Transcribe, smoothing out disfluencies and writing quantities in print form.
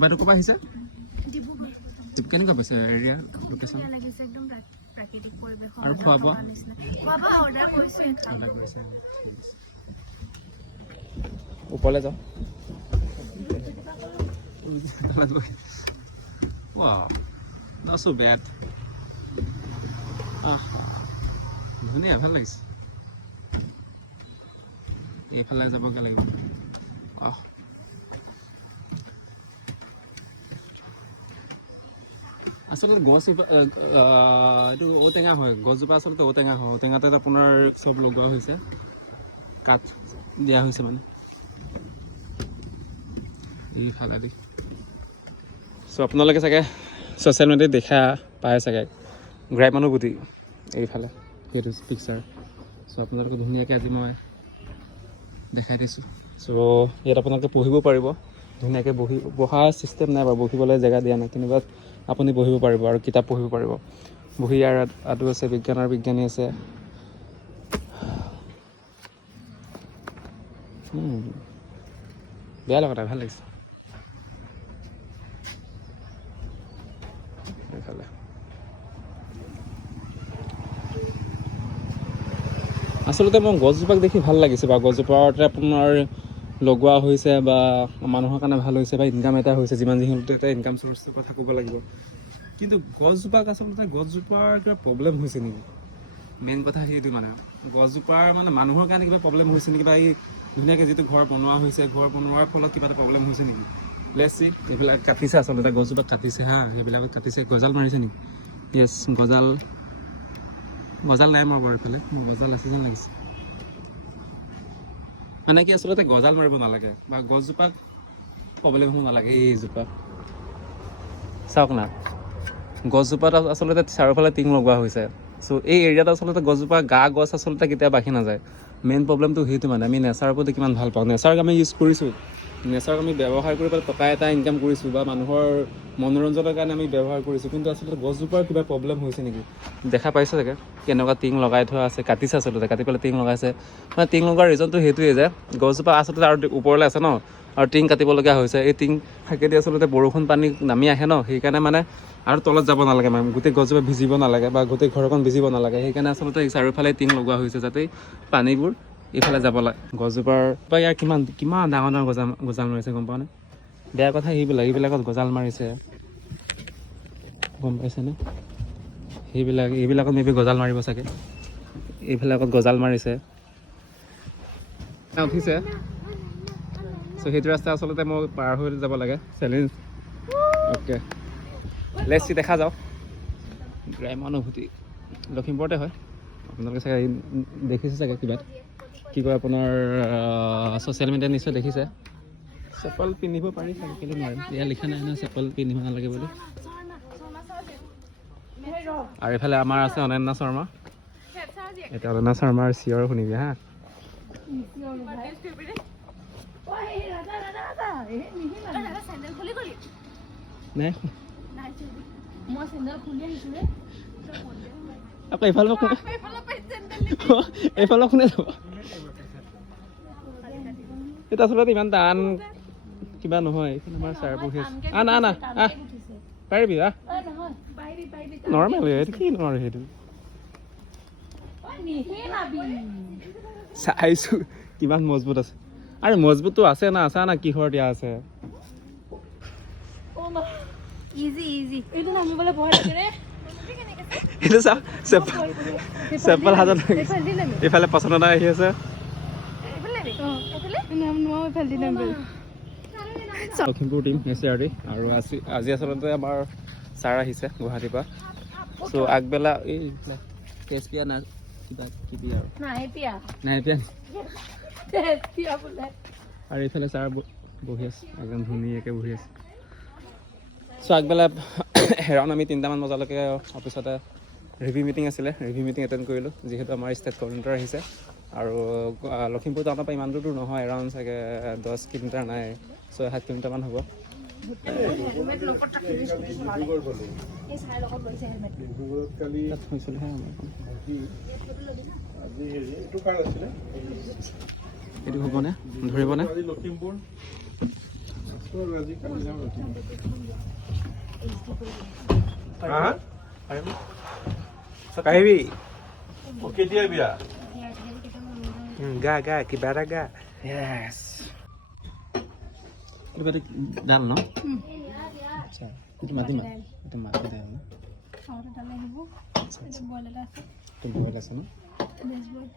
বাইদেউ ক'ৰপৰা আহিছে? ডিব্ৰুগড়। কেনেকুৱা পাইছে এৰিয়া লোকেশ্যন? ধুনীয়া লাগিছে, একদম প্ৰাকৃতিক পৰিৱেশ। আৰু খোৱা বোৱা? খোৱা বোৱা অৰ্ডাৰ কৰিছোঁ। ওপৰলৈ যাওঁ। Wow, not so bad. ধুনীয়া, ভাল লাগিছে। এইফালে যাবগৈ লাগিব। আচলতে গছ এইটো ঔটেঙা হয়, গছজোপা আচলতে ঔটেঙা হয়। ঔটেঙাতে আপোনাৰ চব লগোৱা হৈছে, কাঠ দিয়া হৈছে মানে এইফালে দি। চ' আপোনালোকে চাগে ছ'চিয়েল মিডিয়াত দেখা পায় চাগে গ্ৰাম্যানুভূতি এইফালে, সেইটো পিকচাৰ। চ' আপোনালোকে ধুনীয়াকৈ আজি মই দেখাই দিছোঁ। চ' ইয়াত আপোনালোকে পঢ়িব পাৰিব ধুনীয়াকৈ। বহা ছিষ্টেম নাই বাৰু, বহিবলৈ জেগা দিয়া নাই, কিন্তু আপুনি পঢ়িব পাৰিব আৰু কিতাপ পঢ়িব পাৰিব। বহি ইয়াতো আছে, বিজ্ঞানৰ বিজ্ঞানী আছে। বেয়া লগা ভাল লাগিছে এইফালে। আচলতে মই গছজোপাক দেখি ভাল লাগিছে বা গছজোপাতে আপোনাৰ লগোৱা হৈছে বা মানুহৰ কাৰণে ভাল হৈছে বা ইনকাম এটা হৈছে। যিমান যি হ'লেও এটা ইনকাম চ'ৰ্চৰ কথা ক'ব লাগিব। কিন্তু গছজোপাক আচলতে গছজোপাৰ কিবা প্ৰব্লেম হৈছে নেকি? মেইন কথা সেইটো মানে গছজোপাৰ মানে মানুহৰ কাৰণে কিবা প্ৰব্লেম হৈছে নেকি, বা এই ধুনীয়াকৈ যিটো ঘৰ বনোৱা হৈছে, ঘৰ বনোৱাৰ ফলত কিবা এটা প্ৰব্লেম হৈছে নেকি? Let's C. এইবিলাক কাটিছে আচলতে, গছজোপাক কাটিছে হা, সেইবিলাকত কাটিছে। গজাল মাৰিছে নেকি? য়েছ, গজাল নাই মোৰ বাৰু এইফালে, মোৰ গজাল আছে যেন লাগিছে। মানে কি আচলতে গজাল মাৰিব নালাগে বা গছজোপাক প্ৰব্লেম হ'ব নালাগে। এইজোপা চাওক না, গছজোপাত আচলতে চাৰিওফালে টিং লগোৱা হৈছে। চ' এই এৰিয়াত আচলতে গছজোপা গছ আচলতে কেতিয়াও বাঢ়ি নাযায়। মেইন প্ৰব্লেমটো সেইটো মানে আমি নেচাৰৰ প্ৰতি কিমান ভাল পাওঁ। নেচাৰক আমি ইউজ কৰিছোঁ, নেচাৰক আমি ব্যৱহাৰ কৰি পেলাই টকা এটা ইনকাম কৰিছোঁ বা মানুহৰ মনোৰঞ্জনৰ কাৰণে আমি ব্যৱহাৰ কৰিছোঁ। কিন্তু আচলতে গছজোপাৰ কিবা প্ৰব্লেম হৈছে নেকি? দেখা পাইছে চাগে কেনেকুৱা টিং লগাই থোৱা আছে, কাটিছে আচলতে, কাটি পেলাই টিং লগাইছে। মানে টিং লগোৱাৰ ৰিজনটো সেইটোৱে যে গছজোপা আচলতে আৰু ওপৰলৈ আছে ন, আৰু টিং কাটিবলগীয়া হৈছে। এই টিং থাকেদি আচলতে বৰষুণ পানী নামি আহে ন, সেইকাৰণে মানে আৰু তলত যাব নালাগে, মানে গোটেই গছজোপা ভিজিব নালাগে বা গোটেই ঘৰখন ভিজিব নালাগে। সেইকাৰণে আচলতে চাৰিওফালে টিং লগোৱা হৈছে, যাতে পানীবোৰ এইফালে যাব লাগে। গছজোপাৰ বা ইয়াৰ কিমান ডাঙৰ ডাঙৰ গজাল মাৰিছে গম পাওঁনে? বেয়া কথা এইবিলাকত গজাল মাৰিছে, গম পাইছেনে? এইবিলাকত মেবি গজাল মাৰিব চাগে, এইবিলাকত গজাল মাৰিছে। উঠিছে। চ' সেইটো ৰাস্তা আচলতে মই পাৰ হৈ যাব লাগে। চেলেঞ্জ। অ'কে, লেটছ চি, দেখা যাওক। গ্ৰাম্যানুভূতি লখিমপুৰতে হয়, আপোনালোকে চাগে দেখিছে চাগে কি কয় আপোনাৰ ছ'চিয়েল মিডিয়াত নিশ্চয় দেখিছে। চেপল পিন্ধিব পাৰি চাগে, কেলৈ নোৱাৰিম? ইয়াত লিখা নাই নহয় চেপল পিন্ধিব নালাগে বুলি। আৰু এইফালে আমাৰ আছে অনন্যা শৰ্মা। এতিয়া অনন্যা শৰ্মাৰ চিঞৰ শুনিবি হা। নাই আকৌ এইফালে কোনে যাব? এইটো আচলতে ইমান টান কিবা নহয়। এইখন আমাৰ ছাৰ বহি আছে। না পাৰিবি নৰ্মেল, এইটো কি নোৱাৰে? সেইটো চাইছো কিমান মজবুত আছে। আৰে মজবুতটো আছে না কিহৰ দিয়া আছে। এইটো চা, চেপল হাতত এইফালে পচন্দ নাই আহি আছে। লখিমপুৰ টিম SRD, আৰু আজি আচলতে আমাৰ ছাৰ আহিছে গুৱাহাটীৰ পৰা। চ' আগবেলা এই তেজপিয়া না কিবা কিবি আৰু নাই পিয়া, আৰু এইফালে ছাৰ বহি আছে, একদম ধুনীয়াকৈ বহি আছে। চ' আগবেলা এৰাউণ্ড আমি 3টামান বজালৈকে অফিচতে ৰিভিউ মিটিং আছিলে, ৰিভিউ মিটিং এটেণ্ড কৰিলোঁ। যিহেতু আমাৰ ষ্টেট কৰ্ডিনেটৰ আহিছে, আৰু লখিমপুৰ টাউনৰ পৰা ইমান দূৰ নহয়, এৰাউণ্ড চাগে 10 কিলোমিটাৰ নাই, 6-7 কিলোমিটাৰমান হ'ব। এইটো হ'বনে? ধৰিবনে? পাৰিবি কেতিয়া বিয়া গা গা কিবা এটা গা Yes. Itu tadi dal no? আচ্ছা itu mati mah. Itu mati dal no? আৰু এটা আহিব এইটো বইল এটা আছে Itu boil আছে no? Veg boil